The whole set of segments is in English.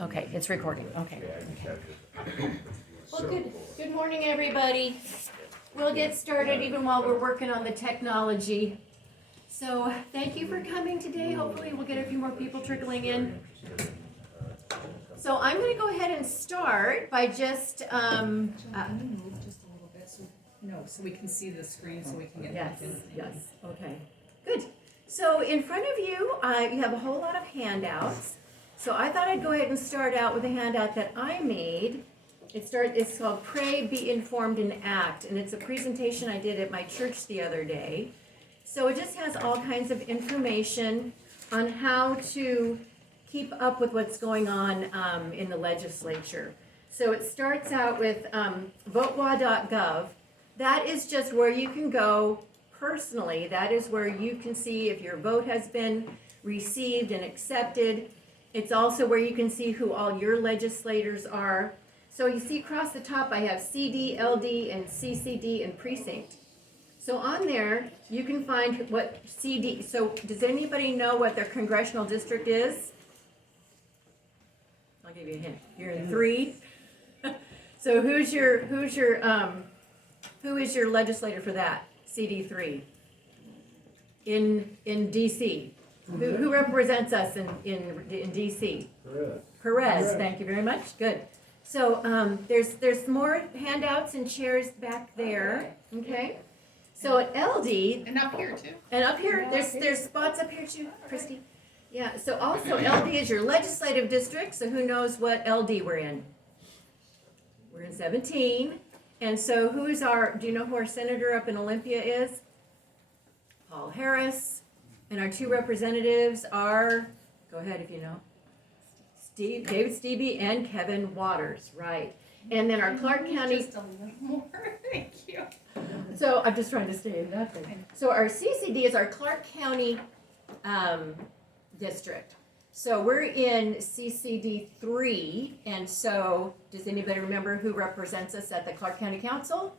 Okay, it's recording, okay. Well, good morning, everybody. We'll get started even while we're working on the technology. So, thank you for coming today. Hopefully we'll get a few more people trickling in. So I'm gonna go ahead and start by just, Can you move just a little bit so we can see the screen so we can get yes, back in. yes, okay, good. So in front of you, you have a whole lot of handouts. So I thought I'd go ahead and start out with a handout that I made. It's called Pray, Be Informed, and Act, and it's a presentation I did at my church the other day. So it just has all kinds of information on how to keep up with what's going on in the legislature. So it starts out with votewa.gov. That is just where you can go personally. That is where you can see if your vote has been received and accepted. It's also where you can see who all your legislators are. So you see across the top I have CD, LD, and CCD and precinct. So on there you can find what CD, so does anybody know what their congressional district is? I'll give you a hint. You're in 3. So who is your legislator for that? CD3 in DC. Who represents us in DC? Perez. Thank you very much. Good. So there's more handouts and chairs back there. Okay. So at LD And up here too. and up here, there's spots up here too, Christy. Yeah. So also LD is your legislative district. So who knows what LD we're in? We're in 17. And so do you know who our senator up in Olympia is? Paul Harris. And our 2 representatives are, go ahead if you know, David Stevie and Kevin Waters, right. And then our Clark County. Just a little more, thank you. So I'm just trying to stay in that thing. So our CCD is our Clark County district. So we're in CCD 3, and so does anybody remember who represents us at the Clark County Council?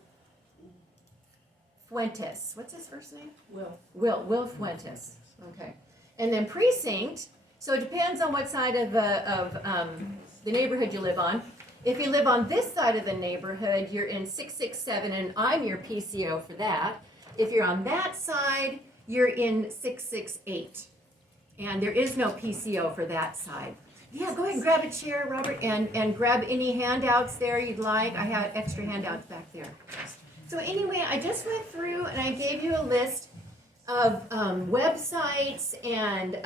Fuentes. What's his first name? Will Fuentes. Okay. And then precinct. So it depends on what side of the neighborhood you live on. If you live on this side of the neighborhood, you're in 667, and I'm your PCO for that. If you're on that side, you're in 668. And there is no PCO for that side. Yeah, go ahead and grab a chair, Robert, and grab any handouts there you'd like. I have extra handouts back there. So anyway, I just went through and I gave you a list of websites and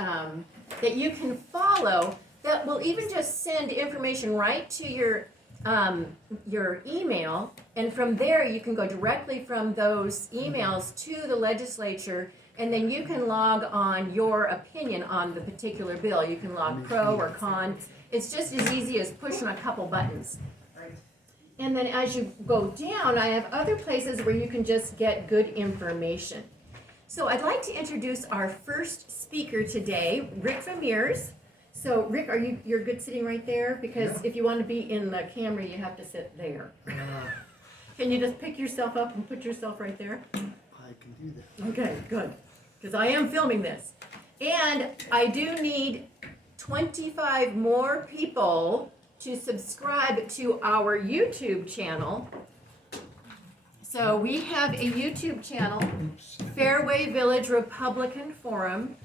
that you can follow that will even just send information right to your email, and from there you can go directly from those emails to the legislature, and then you can log on your opinion on the particular bill. You can log pro or con. It's just as easy as pushing a couple buttons. And then as you go down, I have other places where you can just get good information. So I'd like to introduce our first speaker today, Rick Vermeers. So Rick, you're good sitting right there? Because if you want to be in the camera, you have to sit there. Can you just pick yourself up and put yourself right there? I can do that. Okay, good. Because I am filming this. And I do need 25 more people to subscribe to our YouTube channel. So we have a YouTube channel, Fairway Village Republican Forum.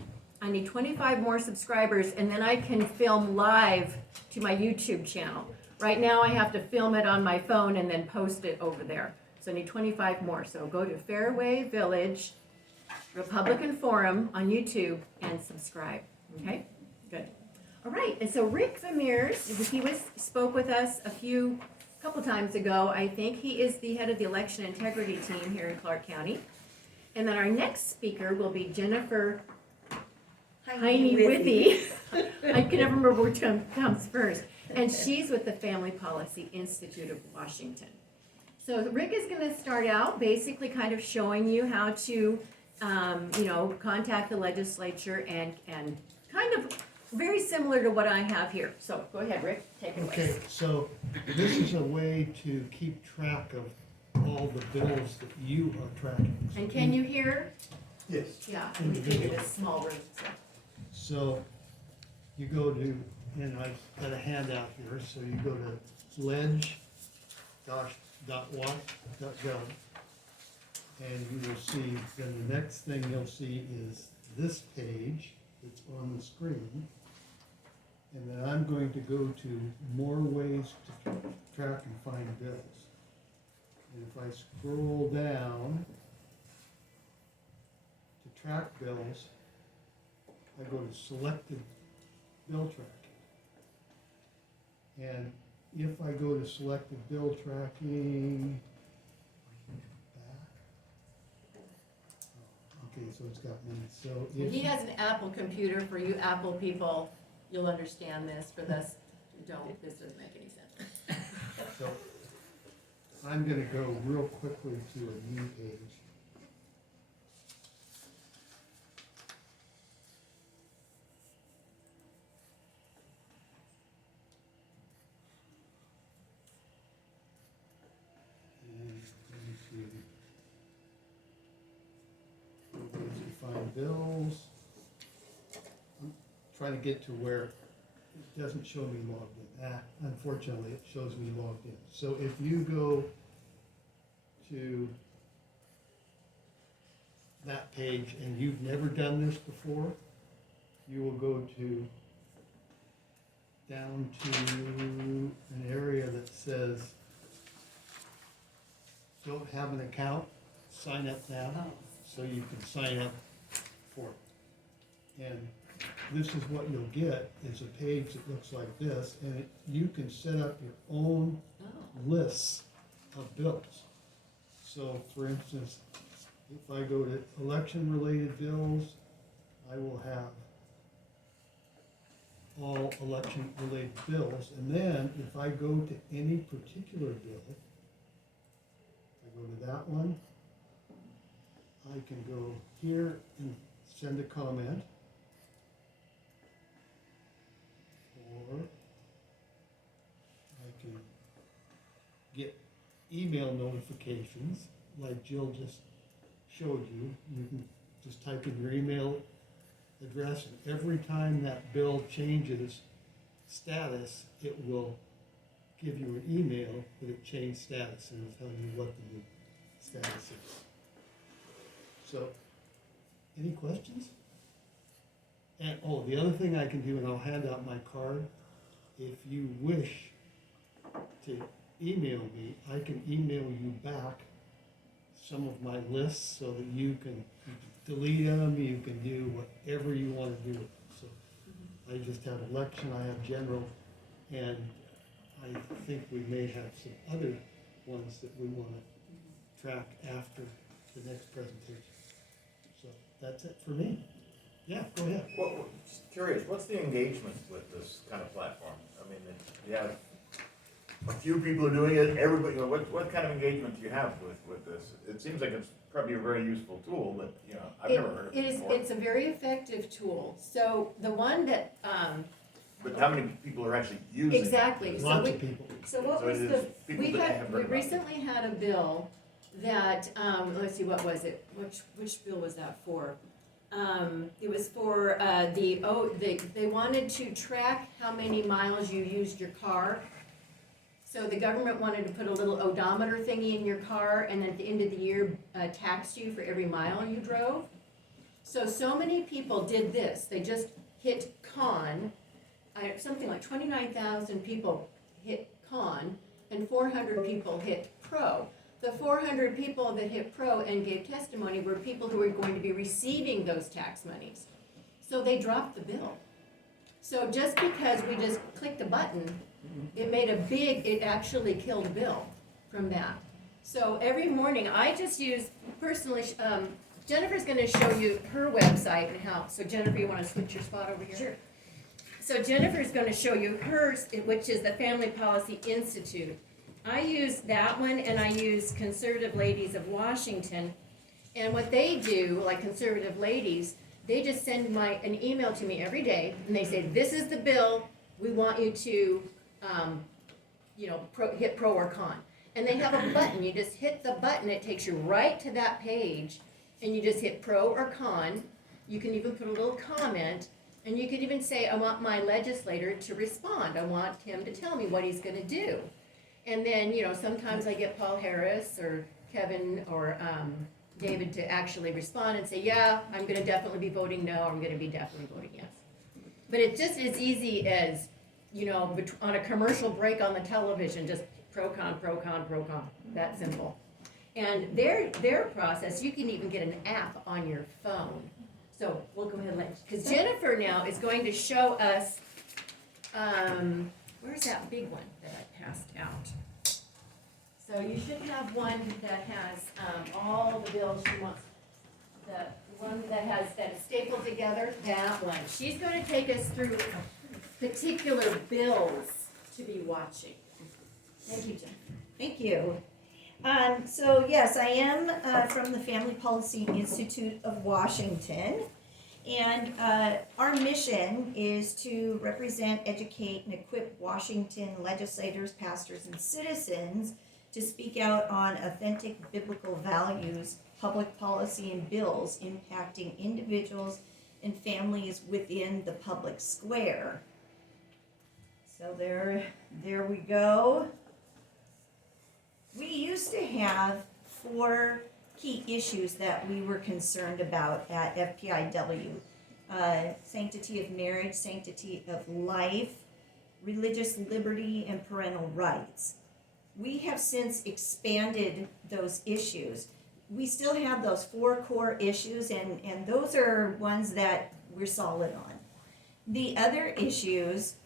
I need 25 more subscribers, and then I can film live to my YouTube channel. Right now I have to film it on my phone and then post it over there. So I need 25 more. So go to Fairway Village Republican Forum on YouTube and subscribe. Okay, good. All right, and so Rick Vermeers, he spoke with us a couple times ago, I think. He is the head of the election integrity team here in Clark County. And then our next speaker will be Jennifer Heine-Withee. I can never remember which one comes first. And she's with the Family Policy Institute of Washington. So Rick is going to start out basically kind of showing you how to, contact the legislature and kind of very similar to what I have here. So go ahead, Rick, take it away. Okay, so this is a way to keep track of all the bills that you are tracking. And can you hear? Yes. Yeah, we figured a small room. So. So you go to and I've got a handout here, so you go to ledge.wat.gov, and you will see, then the next thing you'll see is this page that's on the screen. And then I'm going to go to more ways to track and find bills. And if I scroll down to track bills, I go to selected bill tracking. And if I go to selected bill tracking, back. Okay, so it's got me, so if. He has an Apple computer. For you Apple people, you'll understand this. For this, don't. This doesn't make any sense. So I'm gonna go real quickly to a new page. And let me see. Ways to find bills. I'm trying to get to where it doesn't show me logged in. Unfortunately, it shows me logged in. So if you go to that page and you've never done this before, you will go to down to an area that says don't have an account, sign up now, so you can sign up for it. And this is what you'll get, is a page that looks like this, and you can set up your own lists of bills. So for instance, if I go to election-related bills, I will have all election-related bills, and then if I go to any particular bill, if I go to that one, I can go here and send a comment. Or I can get email notifications like Jill just showed you. You can just type in your email address, and every time that bill changes status, it will give you an email that it changed status, and it'll tell you what the new status is. So, any questions? And, oh, the other thing I can do, and I'll hand out my card, if you wish to email me, I can email you back some of my lists so that you can delete them, you can do whatever you want to do with them. So I just have election, I have general, and I think we may have some other ones that we want to track after the next presentation. So that's it for me. Yeah, go ahead. Well, just curious, what's the engagement with this kind of platform? I mean, you have a few people are doing it, everybody, what kind of engagement do you have with this? It seems like it's probably a very useful tool, but, you know, I've never heard of it before. It's a very effective tool. So the one that, But how many people are actually using it? exactly. So Lots we, of people. so what So was it the, is people that have we heard about it. recently had a bill that, let's see, what was it? Which bill was that for? It was for, they wanted to track how many miles you used your car. So the government wanted to put a little odometer thingy in your car, and at the end of the year, tax you for every mile you drove. So many people did this. They just hit con. Something like 29,000 people hit con, and 400 people hit pro. The 400 people that hit pro and gave testimony were people who were going to be receiving those tax monies. So they dropped the bill. So just because we just clicked a button, it actually killed Bill from that. So every morning, I just use, personally, Jennifer's gonna show you her website and how, so Jennifer, you wanna switch your spot over here? Sure. So Jennifer's gonna show you hers, which is the Family Policy Institute. I use that one, and I use Conservative Ladies of Washington. And what they do, like Conservative Ladies, they just send an email to me every day, and they say, this is the bill, we want you to, hit pro or con. And they have a button, you just hit the button, it takes you right to that page, and you just hit pro or con. You can even put a little comment, And you could even say, I want my legislator to respond. I want him to tell me what he's gonna do. And then, sometimes I get Paul Harris or Kevin or David to actually respond and say, yeah, I'm gonna definitely be voting no, or I'm gonna be definitely voting yes. But it's just as easy as, on a commercial break on the television, just pro, con, pro, con, pro, con, that simple. And their process, you can even get an app on your phone. So we'll go ahead and because Jennifer now is going to show us, where's that big one that I passed out? So you should have one that has, all the bills she wants, the one that is stapled together, that one. She's going to take us through particular bills to be watching. Thank you, Jennifer. Thank you. So yes, I am from the Family Policy Institute of Washington. And our mission is to represent, educate, and equip Washington legislators, pastors, and citizens to speak out on authentic biblical values, public policy, and bills impacting individuals and families within the public square. So there we go. We used to have 4 key issues that we were concerned about at FPIW. Sanctity of marriage, sanctity of life, religious liberty, and parental rights. We have since expanded those issues. We still have those 4 core issues, and those are ones that we're solid on. The other issues,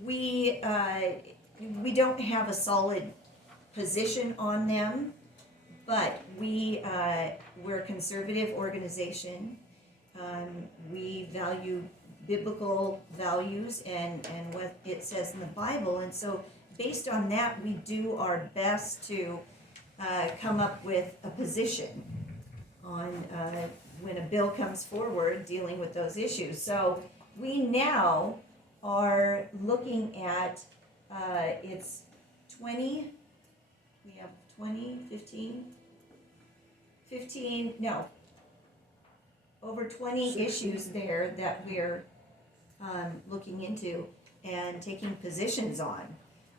we don't have a solid position on them, but we're a conservative organization. We value biblical values and what it says in the Bible, and so based on that, we do our best to come up with a position on when a bill comes forward dealing with those issues. So we now are looking at it's 20, we have 20, 15, no, over 20 issues there that we're looking into and taking positions on,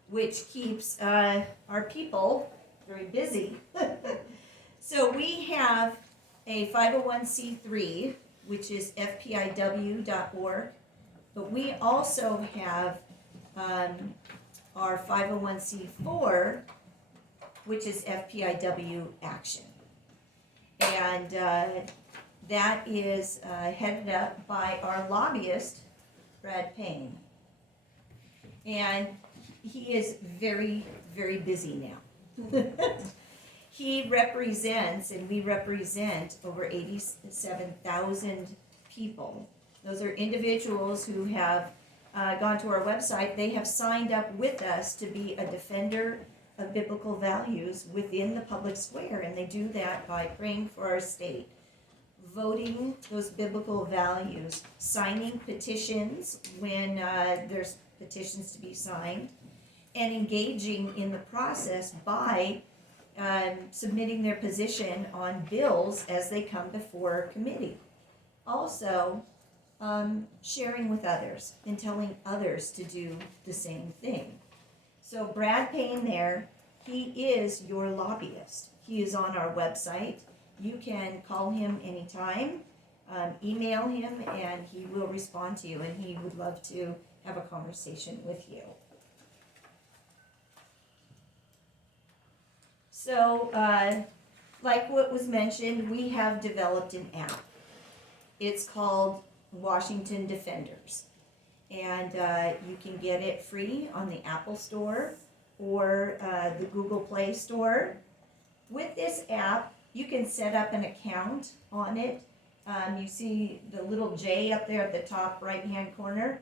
which keeps our people very busy. So we have a 501c3, which is fpiw.org, but we also have our 501c4, which is FPIW Action. And that is headed up by our lobbyist, Brad Payne. And he is very, very busy now. He represents, and we represent, over 87,000 people. Those are individuals who have gone to our website. They have signed up with us to be a defender of biblical values within the public square, and they do that by praying for our state, voting those biblical values, signing petitions when there's petitions to be signed, and engaging in the process by submitting their position on bills as they come before committee. Also, sharing with others and telling others to do the same thing. So Brad Payne there, he is your lobbyist. He is on our website. You can call him anytime, email him, and he will respond to you, and he would love to have a conversation with you. So, like what was mentioned, we have developed an app. It's called Washington Defenders. And you can get it free on the Apple Store or the Google Play Store. With this app, you can set up an account on it. You see the little J up there at the top right-hand corner?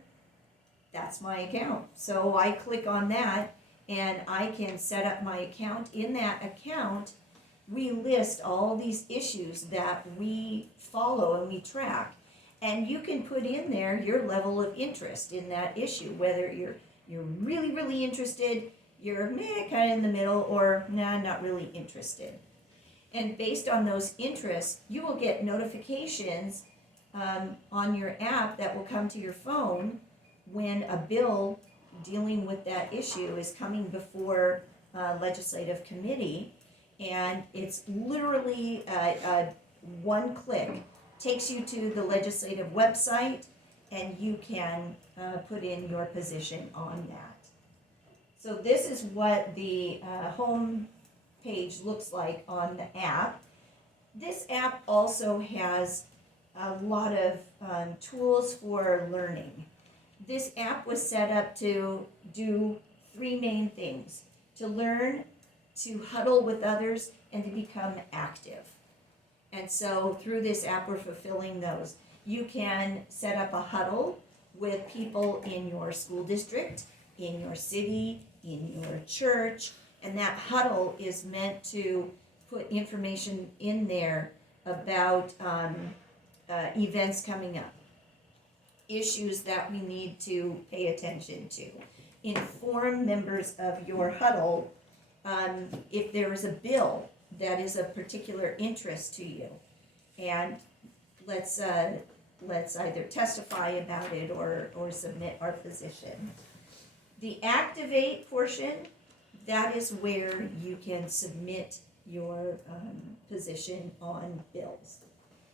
That's my account. So I click on that, and I can set up my account. In that account, we list all these issues that we follow and we track. And you can put in there your level of interest in that issue, whether you're really, really interested, you're kind of in the middle, or nah, not really interested. And based on those interests, you will get notifications on your app that will come to your phone when a bill dealing with that issue is coming before legislative committee. And it's literally one click, takes you to the legislative website, and you can put in your position on that. So this is what the home page looks like on the app. This app also has a lot of tools for learning. This app was set up to do three main things: to learn, to huddle with others, and to become active. And so through this app, we're fulfilling those. You can set up a huddle with people in your school district, in your city, in your church, and that huddle is meant to put information in there about events coming up, issues that we need to pay attention to. Inform members of your huddle if there is a bill that is of particular interest to you, and let's either testify about it or submit our position. The activate portion, that is where you can submit your position on bills.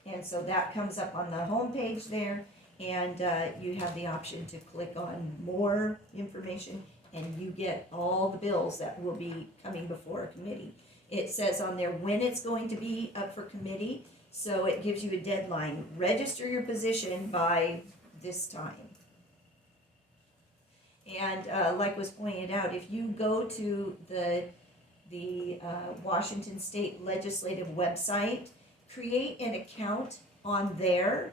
And so that comes up on the home page there, and you have the option to click on more information, and you get all the bills that will be coming before a committee. It says on there when it's going to be up for committee, so it gives you a deadline. Register your position by this time. And like was pointed out, if you go to the Washington State Legislative website, create an account on there.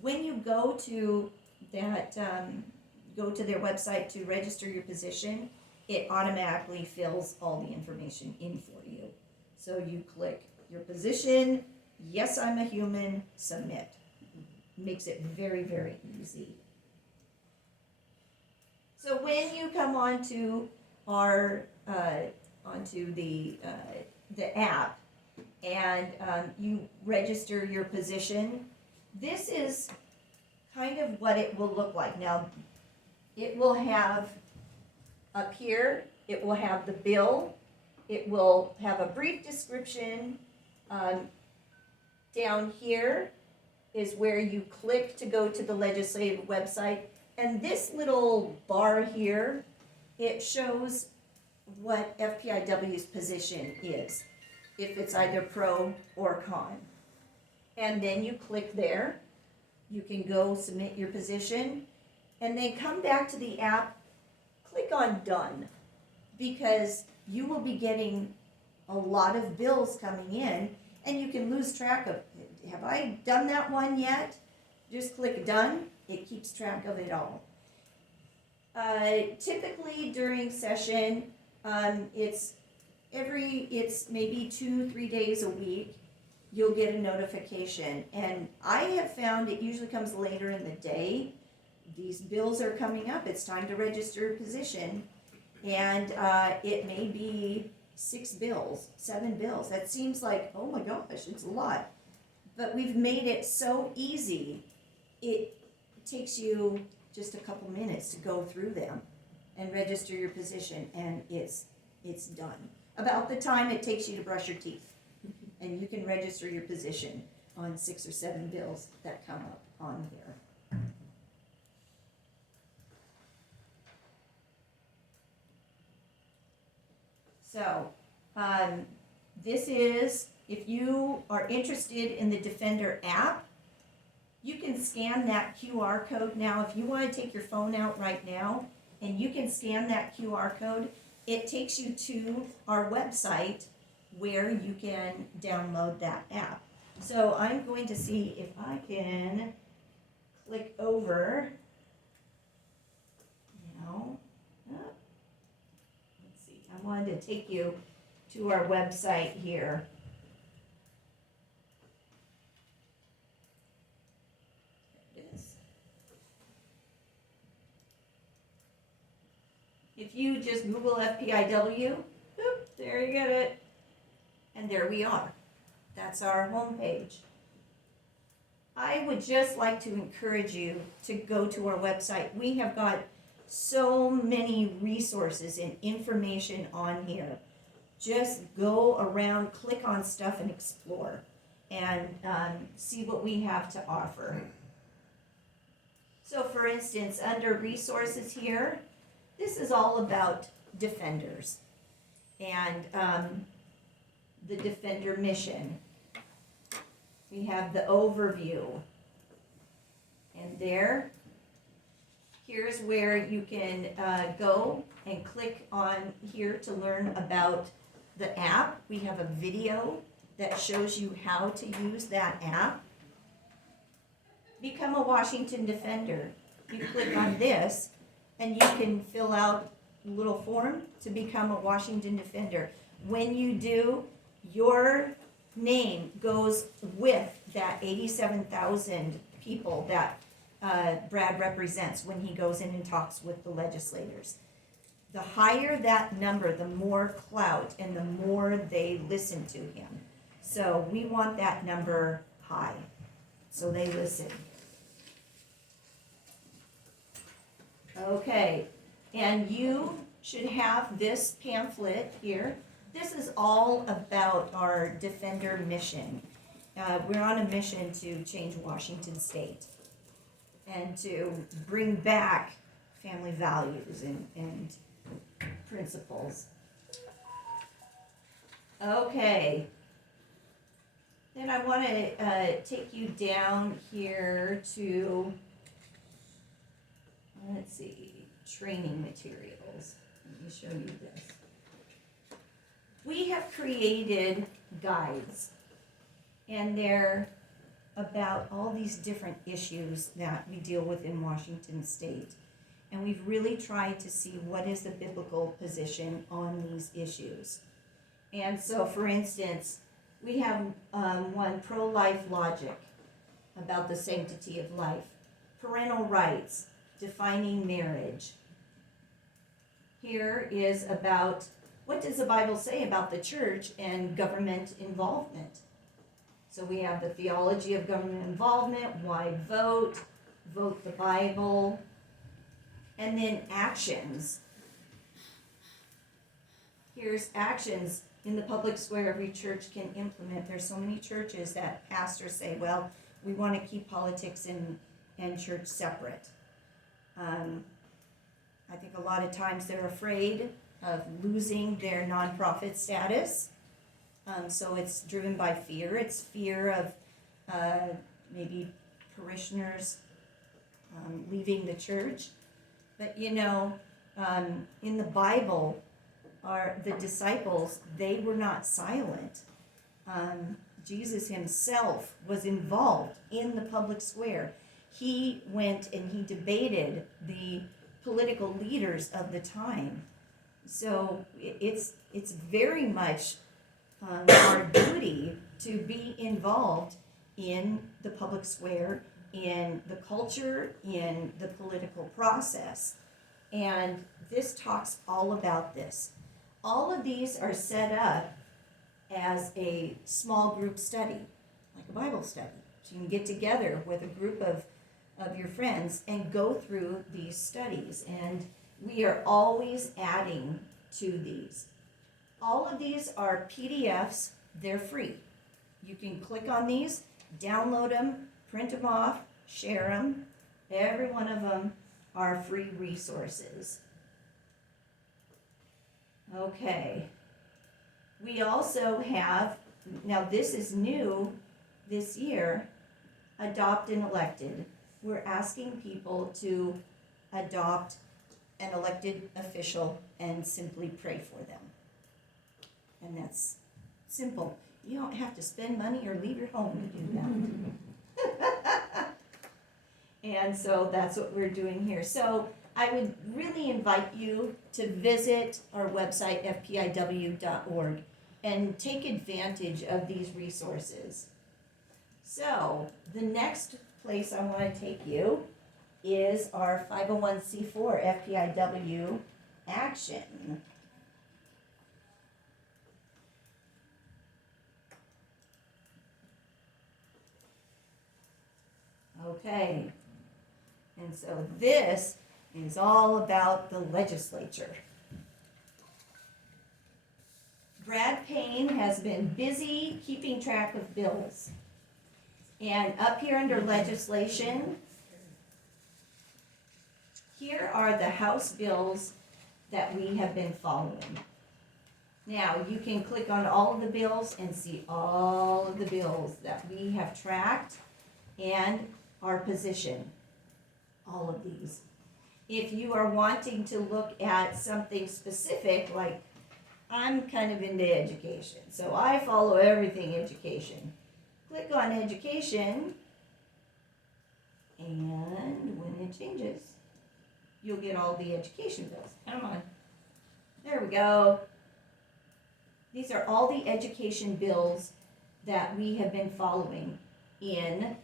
When you go to that, go to their website to register your position, it automatically fills all the information in for you. So you click your position, yes, I'm a human, submit. Makes it very, very easy. So when you come onto our onto the app and you register your position, this is kind of what it will look like. Now, it will have up here, it will have the bill, it will have a brief description. Down here is where you click to go to the legislative website. And this little bar here, it shows what FPIW's position is, if it's either pro or con. And then you click there, you can go submit your position, and then come back to the app, click on done, because you will be getting a lot of bills coming in, and you can lose track of, have I done that one yet? Just click done, it keeps track of it all. Typically during session, it's maybe 2-3 days a week, you'll get a notification. And I have found it usually comes later in the day. These bills are coming up, it's time to register a position, and it may be 6 bills, 7 bills. That seems like, oh my gosh, it's a lot. But we've made it so easy, it takes you just a couple minutes to go through them and register your position, and it's done. About the time it takes you to brush your teeth, and you can register your position on 6 or 7 bills that come up on here. So, this is, if you are interested in the Defender app, you can scan that QR code now. If you want to take your phone out right now and you can scan that QR code, it takes you to our website where you can download that app. So I'm going to see if I can click over now. Let's see, I wanted to take you to our website here. There it is. If you just Google FPIW, boop, there you get it. And there we are. That's our homepage. I would just like to encourage you to go to our website. We have got so many resources and information on here. Just go around, click on stuff and explore and see what we have to offer. So for instance, under resources here, this is all about defenders and the defender mission. We have the overview. And here's where you can go and click on here to learn about the app. We have a video that shows you how to use that app. Become a Washington Defender. You click on this and you can fill out a little form to become a Washington Defender. When you do, your name goes with that 87,000 people that Brad represents when he goes in and talks with the legislators. The higher that number, the more clout and the more they listen to him. So we want that number high, so they listen. Okay, and you should have this pamphlet here. This is all about our Defender mission. We're on a mission to change Washington State and to bring back family values and principles. Okay. Then I want to take you down here to, let's see, training materials. Let me show you this. We have created guides, and they're about all these different issues that we deal with in Washington State. And we've really tried to see what is the biblical position on these issues. And so, for instance, we have one, pro-life logic, about the sanctity of life. Parental rights, defining marriage. Here is about, what does the Bible say about the church and government involvement? So we have the theology of government involvement, why vote, vote the Bible, and then actions. Here's actions in the public square every church can implement. There's so many churches that pastors say, well, we want to keep politics and church separate. I think a lot of times they're afraid of losing their nonprofit status. So it's driven by fear. It's fear of maybe parishioners leaving the church. But you know, in the Bible, the disciples, they were not silent. Jesus himself was involved in the public square. He went and he debated the political leaders of the time. So it's very much our duty to be involved in the public square, in the culture, in the political process. And this talks all about this. All of these are set up as a small group study, like a Bible study. So you can get together with a group of your friends and go through these studies. And we are always adding to these. All of these are PDFs. They're free. You can click on these, download them, print them off, share them. Every one of them are free resources. Okay. We also have, now this is new this year, adopt an elected. We're asking people to adopt an elected official and simply pray for them. And that's simple. You don't have to spend money or leave your home to do that. And so that's what we're doing here. So I would really invite you to visit our website, fpiw.org, and take advantage of these resources. So the next place I want to take you is our 501c4 FPIW action. Okay. And so this is all about the legislature. Brad Payne has been busy keeping track of bills. And up here under legislation, here are the House bills that we have been following. Now, you can click on all of the bills and see all of the bills that we have tracked and our position. All of these. If you are wanting to look at something specific, like I'm kind of into education, so I follow everything education. Click on education, and when it changes, you'll get all the education bills. Come on. There we go. These are all the education bills that we have been following in,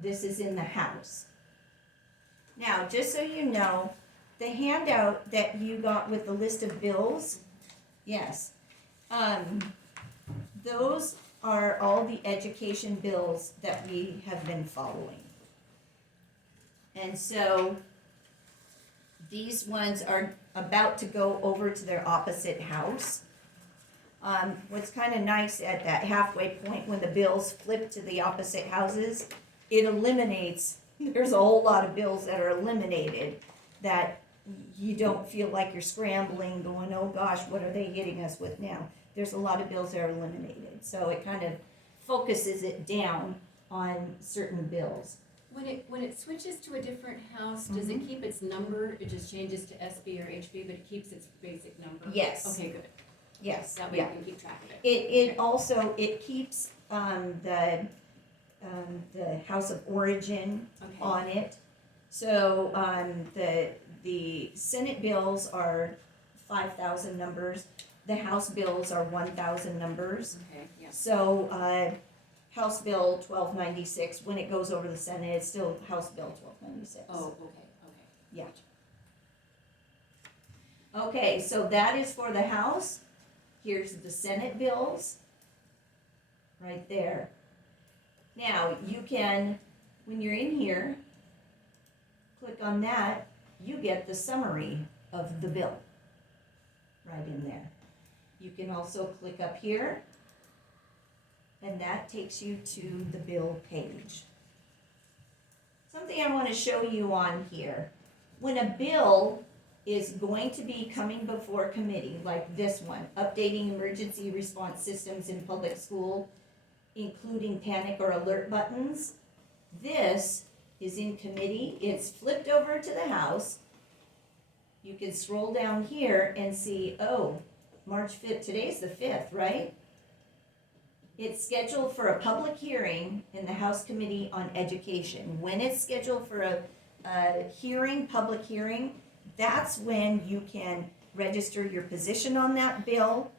this is in the House. Now, just so you know, the handout that you got with the list of bills, yes, those are all the education bills that we have been following. And so these ones are about to go over to their opposite house. What's kind of nice at that halfway point when the bills flip to the opposite houses, it eliminates, there's a whole lot of bills that are eliminated that you don't feel like you're scrambling going, oh gosh, what are they hitting us with now? There's a lot of bills that are eliminated. So it kind of focuses it down on certain bills. When it switches to a different house, does it keep its number? It just changes to SB or HB, but it keeps its basic number? Yes. Okay, good. Yes. That way Yeah. you can keep track of it. It also, it keeps the house of origin Okay. on it. So the Senate bills are 5,000 numbers. The House bills are 1,000 numbers. Okay, yeah. So House Bill 1296, when it goes over the Senate, it's still House Bill 1296. Oh, okay. Yeah. Okay, so that is for the House. Here's the Senate bills, right there. Now, you can, when you're in here, click on that, you get the summary of the bill right in there. You can also click up here, and that takes you to the bill page. Something I want to show you on here. When a bill is going to be coming before committee, like this one, updating emergency response systems in public school, including panic or alert buttons. This is in committee. It's flipped over to the House. You can scroll down here and see, oh, March 5th, today's the 5th, right? It's scheduled for a public hearing in the House Committee on Education. When it's scheduled for a hearing, public hearing, that's when you can register your position on that bill,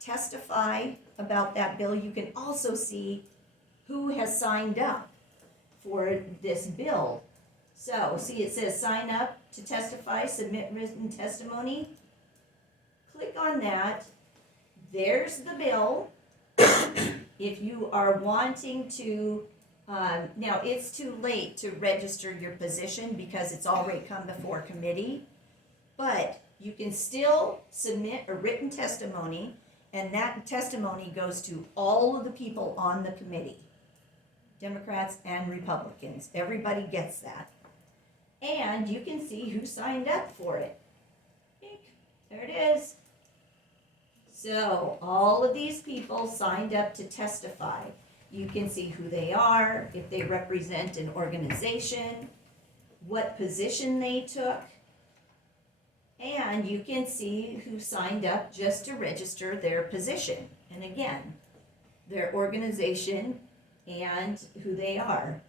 testify about that bill. You can also see who has signed up for this bill. So, see it says sign up to testify, submit written testimony. Click on that. There's the bill. If you are wanting to, now it's too late to register your position because it's already come before committee, but you can still submit a written testimony, and that testimony goes to all of the people on the committee, Democrats and Republicans. Everybody gets that. And you can see who signed up for it. There it is. So all of these people signed up to testify. You can see who they are, if they represent an organization, what position they took, and you can see who signed up just to register their position. And again, their organization and who they are.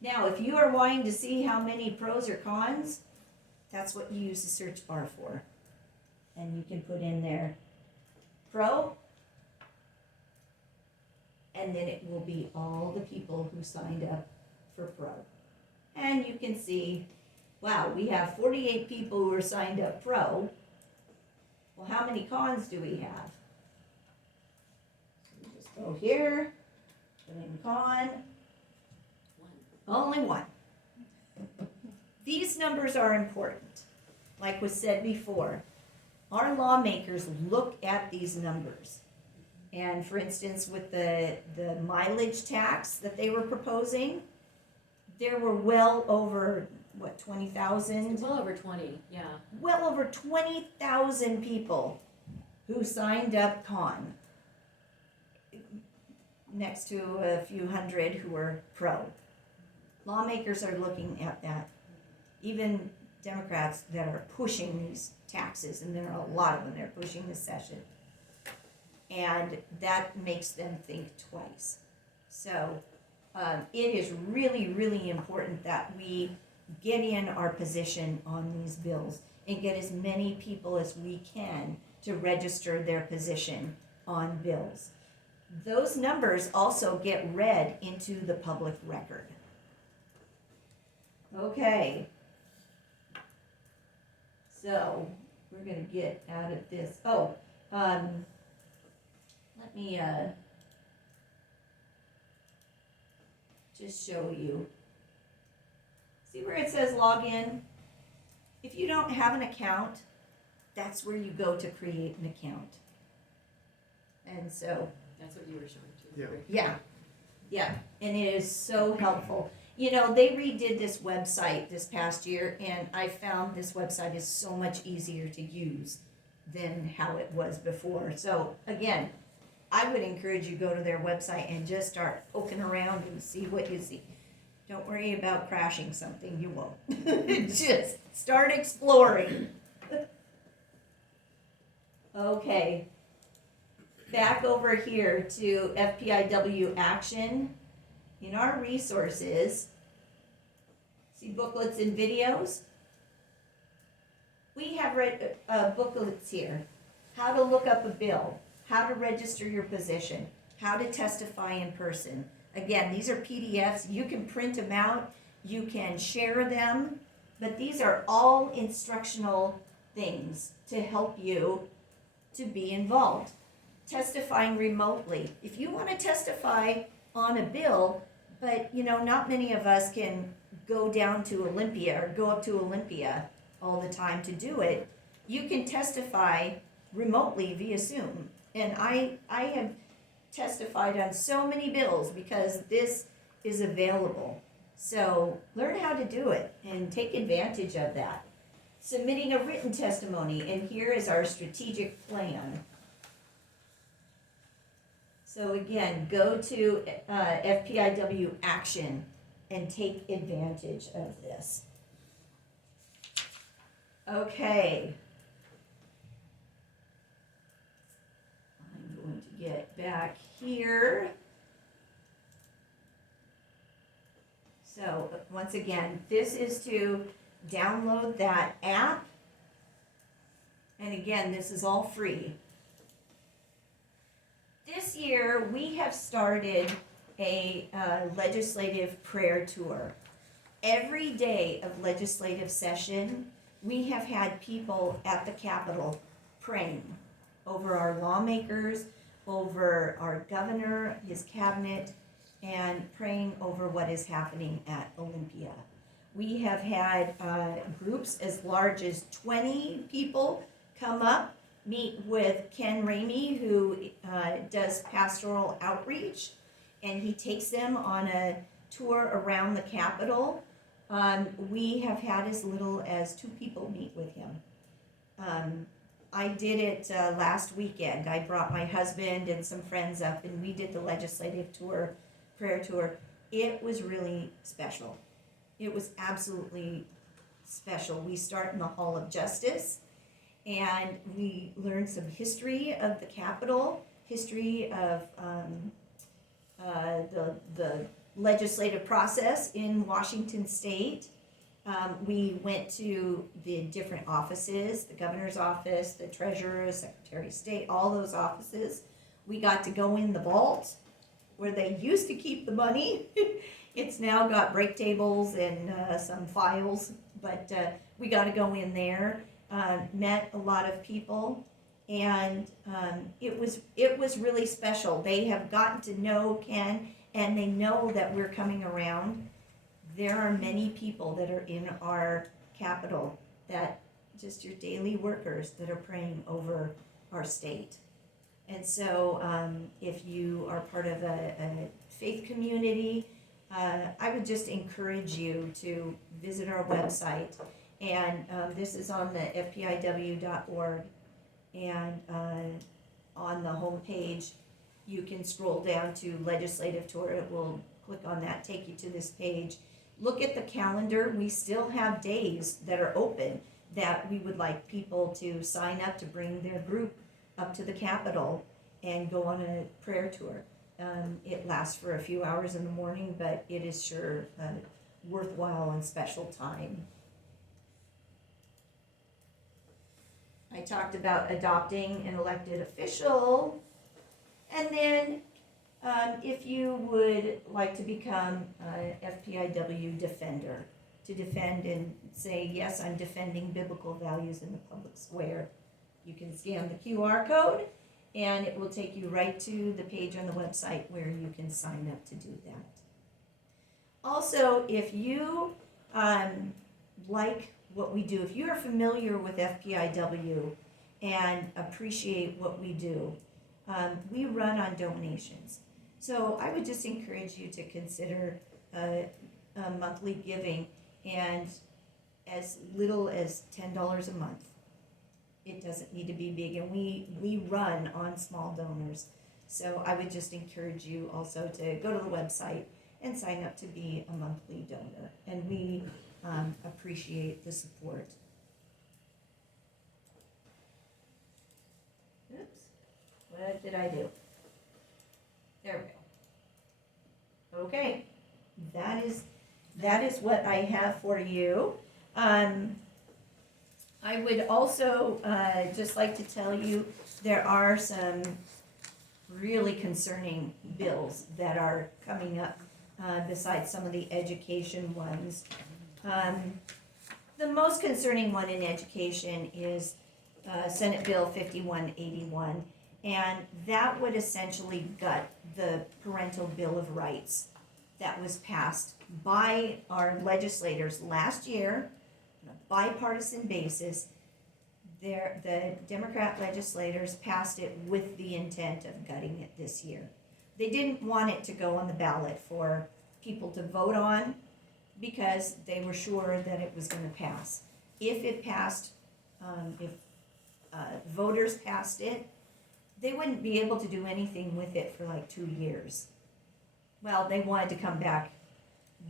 Now, if you are wanting to see how many pros or cons, that's what you use the search bar for. And you can put in there pro, and then it will be all the people who signed up for pro. And you can see, wow, we have 48 people who are signed up pro. Well, how many cons do we have? So we just go here, put in con. Only one. These numbers are important. Like was said before, our lawmakers look at these numbers. And for instance, with the mileage tax that they were proposing, there were well over, what, 20,000? Well over 20, yeah. Well over 20,000 people who signed up con, next to a few hundred who were pro. Lawmakers are looking at that. Even Democrats that are pushing these taxes, and there are a lot of them, they're pushing this session. And that makes them think twice. So it is really, really important that we get in our position on these bills and get as many people as we can to register their position on bills. Those numbers also get read into the public record. Okay. So we're gonna get out of this. Let me just show you. See where it says login? If you don't have an account, that's where you go to create an account. And so, That's what you were showing too. Yeah. yeah, yeah, and it is so helpful. You know, they redid this website this past year, and I found this website is so much easier to use than how it was before. So again, I would encourage you to go to their website and just start poking around and see what you see. Don't worry about crashing something, you won't. Just start exploring. Okay. Back over here to FPIW action. In our resources, see booklets and videos? We have read booklets here. How to look up a bill, how to register your position, how to testify in person. Again, these are PDFs. You can print them out, you can share them, but these are all instructional things to help you to be involved. Testifying remotely. If you want to testify on a bill, but you know, not many of us can go down to Olympia or go up to Olympia all the time to do it. You can testify remotely via Zoom. And I have testified on so many bills because this is available. So learn how to do it and take advantage of that. Submitting a written testimony, and here is our strategic plan. So again, go to FPIW action and take advantage of this. Okay. I'm going to get back here. So once again, this is to download that app. And again, this is all free. This year, we have started a legislative prayer tour. Every day of legislative session, we have had people at the Capitol praying over our lawmakers, over our governor, his cabinet, and praying over what is happening at Olympia. We have had groups as large as 20 people come up, meet with Ken Ramey, who does pastoral outreach, and he takes them on a tour around the Capitol. We have had as little as 2 people meet with him. I did it last weekend. I brought my husband and some friends up, and we did the legislative tour, prayer tour. It was really special. It was absolutely special. We start in the Hall of Justice, and we learned some history of the Capitol, history of the legislative process in Washington State. We went to the different offices, the governor's office, the treasurer, secretary of state, all those offices. We got to go in the vault where they used to keep the money. It's now got break tables and some files, but we got to go in there. Met a lot of people, and it was really special. They have gotten to know Ken, and they know that we're coming around. there are many people that are in our capital that, just your daily workers, that are praying over our state. And so, if you are part of a faith community, I would just encourage you to visit our website. And this is on the fpiw.org. And on the home page, you can scroll down to legislative tour. It will click on that, take you to this page. Look at the calendar. We still have days that are open that we would like people to sign up to bring their group up to the Capitol and go on a prayer tour. It lasts for a few hours in the morning, but it is sure a worthwhile and special time. I talked about adopting an elected official, and then if you would like to become a FPIW defender, to defend and say, yes, I'm defending biblical values in the public square, you can scan the QR code, and it will take you right to the page on the website where you can sign up to do that. Also, if you like what we do, if you are familiar with FPIW and appreciate what we do, we run on donations. So I would just encourage you to consider a monthly giving, and as little as $10 a month. It doesn't need to be big, and we run on small donors. So I would just encourage you also to go to the website and sign up to be a monthly donor. And we appreciate the support. Oops, what did I do? There we go. Okay, that is what I have for you. I would also just like to tell you there are some really concerning bills that are coming up besides some of the education ones. The most concerning one in education is Senate Bill 5181, and that would essentially gut the Parental Bill of Rights that was passed by our legislators last year on a bipartisan basis. The Democrat legislators passed it with the intent of gutting it this year. They didn't want it to go on the ballot for people to vote on because they were sure that it was going to pass. If it passed, if voters passed it, they wouldn't be able to do anything with it for like 2 years. Well, they wanted to come back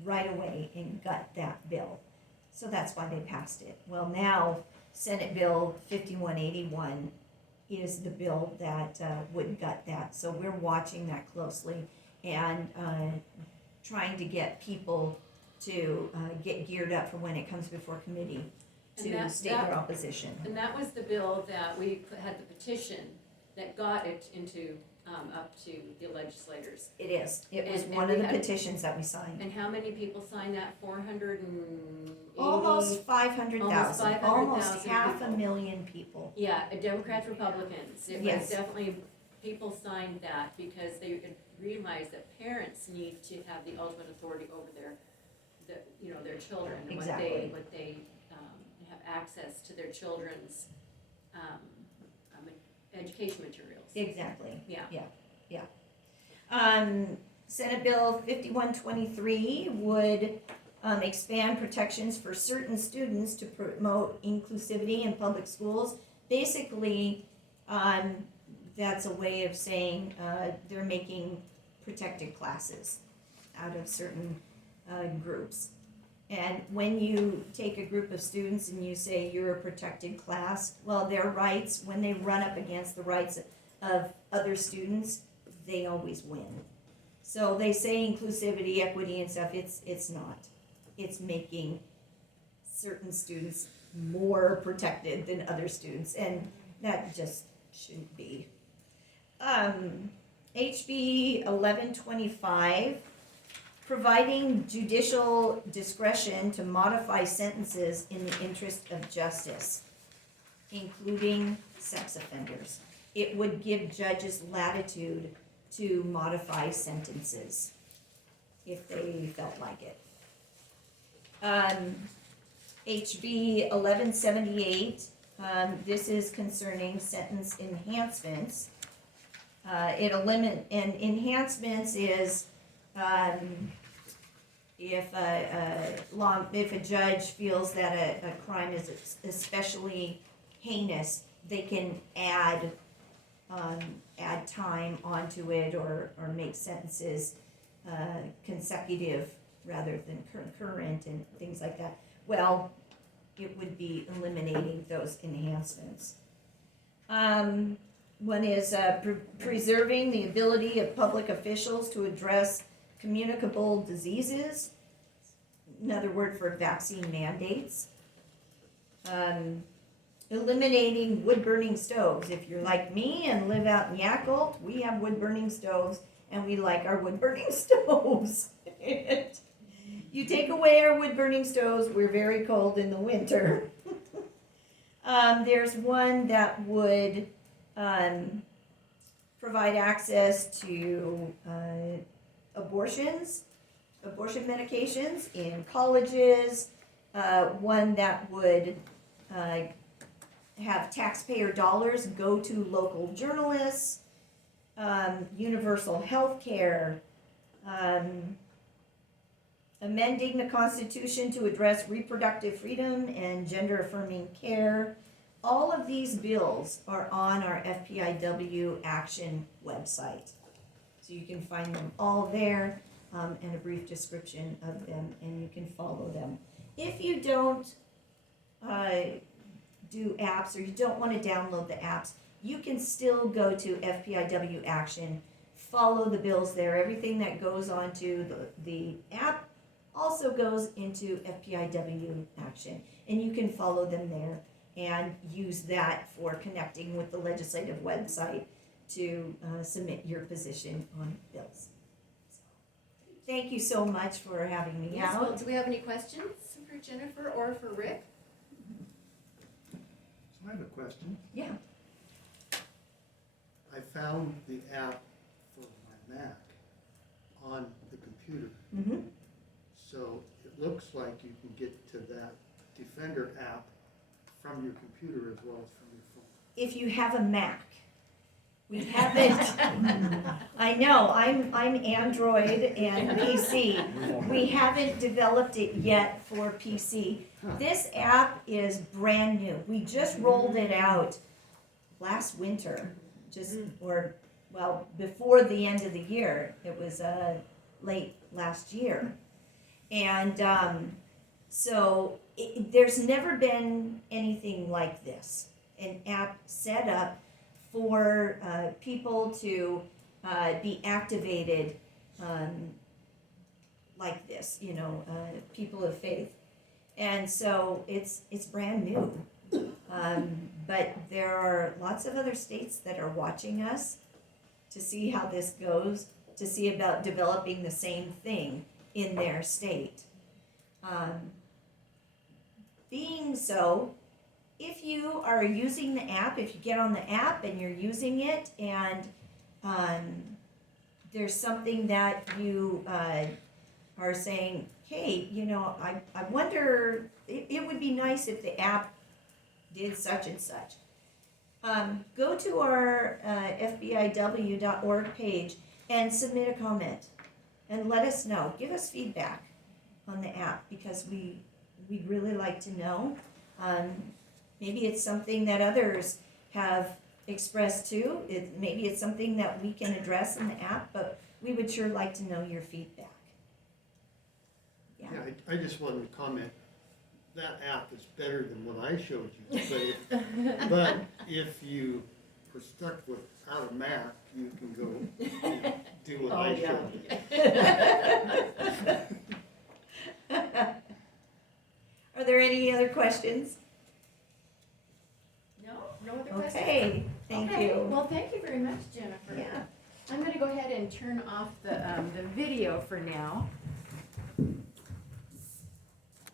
right away and gut that bill. So that's why they passed it. Well, now Senate Bill 5181 is the bill that would gut that. So we're watching that closely and trying to get people to get geared up for when it comes before committee to state their opposition. And that was the bill that we had the petition that got it into, up to the legislators. It is. It was And one we of the had- petitions that we signed. And how many people signed that? 480? Almost 500,000. Almost 500,000 500,000 people. Yeah, Democrats, Republicans. It was Yes. definitely, people signed that because they realized that parents need to have the ultimate authority over their children. And Exactly. what they have access to their children's education materials. Exactly. Yeah. Senate Bill 5123 would expand protections for certain students to promote inclusivity in public schools. Basically, that's a way of saying they're making protected classes out of certain groups. And when you take a group of students and you say you're a protected class, well, their rights, when they run up against the rights of other students, they always win. So they say inclusivity, equity and stuff, it's not. It's making certain students more protected than other students, and that just shouldn't be. HB 1125, providing judicial discretion to modify sentences in the interest of justice, including sex offenders. It would give judges latitude to modify sentences if they felt like it. HB 1178, this is concerning sentence enhancements. And enhancements is, if a judge feels that a crime is especially heinous, they can add time onto it or make sentences consecutive rather than concurrent and things like that. Well, it would be eliminating those enhancements. One is preserving the ability of public officials to address communicable diseases. Another word for vaccine mandates. Eliminating wood-burning stoves. If you're like me and live out in Yakult, we have wood-burning stoves, and we like our wood-burning stoves. You take away our wood-burning stoves, we're very cold in the winter. There's one that would provide access to abortion medications in colleges. One that would have taxpayer dollars go to local journalists. Universal health care. Amending the Constitution to address reproductive freedom and gender-affirming care. All of these bills are on our FPIW Action website. So you can find them all there, and a brief description of them, and you can follow them. If you don't do apps or you don't want to download the apps, you can still go to FPIW Action, follow the bills there. Everything that goes onto the app also goes into FPIW Action, and you can follow them there and use that for connecting with the legislative website to submit your position on bills. So, thank you so much for having me Yes, out. well, do we have any questions for Jennifer or for Rick? So I have a question. Yeah. I found the app for my Mac on the computer. Mm-hmm. So it looks like you can get to that Defender app from your computer as well as from your phone. If you have a Mac, we haven't. I know I'm Android and PC. We haven't developed it yet for PC. This app is brand new. We just rolled it out last winter, before the end of the year. It was late last year, and there's never been anything like this. An app set up for people to be activated like this, people of faith. And so it's brand new. But there are lots of other states that are watching us to see how this goes, to see about developing the same thing in their state. Being so, if you are using the app, if you get on the app and you're using it, and there's something that you are saying, hey, I wonder, it would be nice if the app did such and such. Go to our fbiw.org page and submit a comment and let us know. Give us feedback on the app, because we'd really like to know. Maybe it's something that others have expressed too. Maybe it's something that we can address in the app, but we would sure like to know your feedback. Yeah. Yeah, I just wanted to comment, that app is better than what I showed you. But if you were stuck without a Mac, you can go do what I showed you. Are there any other questions? No other questions? Okay, thank you. Well, thank you very much, Jennifer. Yeah. I'm gonna go ahead and turn off the video for now.